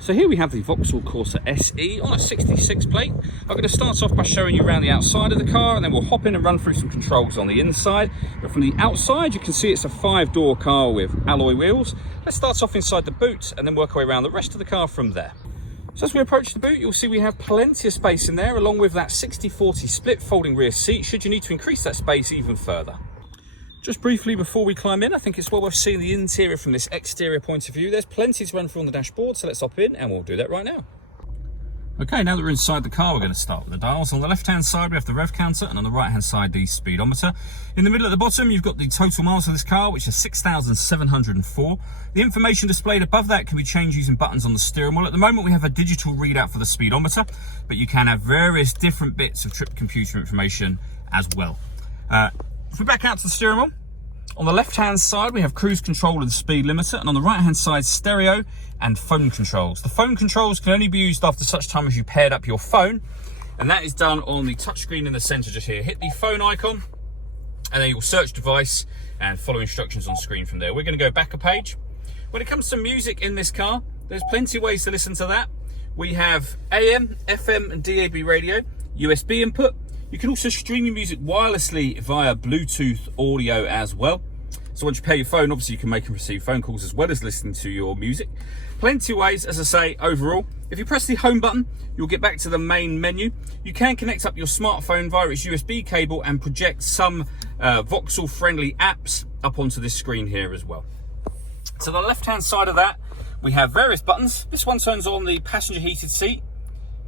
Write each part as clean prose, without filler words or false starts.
So here we have the Vauxhall Corsa SE on a 66 plate. I'm going to start off by showing you around the outside of the car, and then we'll hop in and run through some controls on the inside. But from the outside, you can see it's a 5-door car with alloy wheels. Let's start off inside the boot and then work our way around the rest of the car from there. So as we approach the boot, you'll see we have plenty of space in there, along with that 60/40 split folding rear seat, should you need to increase that space even further. Just briefly before we climb in, I think it's well worth seeing the interior from this exterior point of view. There's plenty to run through on the dashboard, so let's hop in and we'll do that right now. Okay, now that we're inside the car, we're going to start with the dials. On the left-hand side, we have the rev counter, and on the right-hand side, the speedometer. In the middle at the bottom, you've got the total miles of this car, which is 6,704. The information displayed above that can be changed using buttons on the steering wheel. At the moment, we have a digital readout for the speedometer, but you can have various different bits of trip computer information as well. If we back out to the steering wheel, on the left-hand side, we have cruise control and the speed limiter, and on the right-hand side, stereo and phone controls. The phone controls can only be used after such time as you paired up your phone, and that is done on the touchscreen in the center just here. Hit the phone icon, and then you'll search device and follow instructions on screen from there. We're going to go back a page. When it comes to music in this car, there's plenty of ways to listen to that. We have AM, FM, and DAB radio, USB input. You can also stream your music wirelessly via Bluetooth audio as well. So once you pair your phone, obviously you can make and receive phone calls as well as listening to your music. Plenty of ways, as I say, overall. If you press the home button, you'll get back to the main menu. You can connect up your smartphone via its USB cable and project some Vauxhall friendly apps up onto this screen here as well. To the left-hand side of that, we have various buttons. This one turns on the passenger heated seat.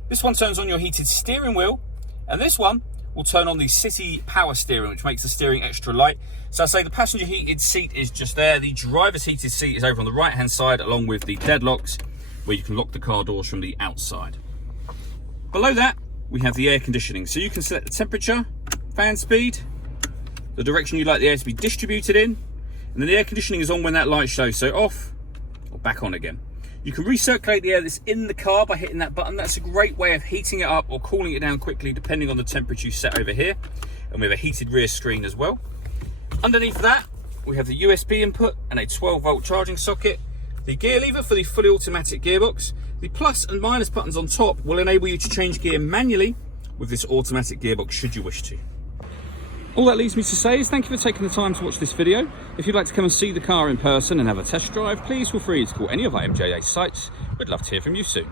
This one turns on your heated steering wheel. And this one will turn on the city power steering, which makes the steering extra light. So I say the passenger heated seat is just there. The driver's heated seat is over on the right hand side, along with the deadlocks, where you can lock the car doors from the outside. Below that, we have the air conditioning. So you can select the temperature, fan speed, the direction you'd like the air to be distributed in, and then the air conditioning is on when that light shows, so off or back on again. You can recirculate the air that's in the car by hitting that button. That's a great way of heating it up or cooling it down quickly, depending on the temperature you set over here. And we have a heated rear screen as well. Underneath that, we have the USB input and a 12-volt charging socket. The gear lever for the fully automatic gearbox. The plus and minus buttons on top will enable you to change gear manually with this automatic gearbox, should you wish to. All that leaves me to say is thank you for taking the time to watch this video. If you'd like to come and see the car in person and have a test drive, please feel free to call any of our MJA sites. We'd love to hear from you soon.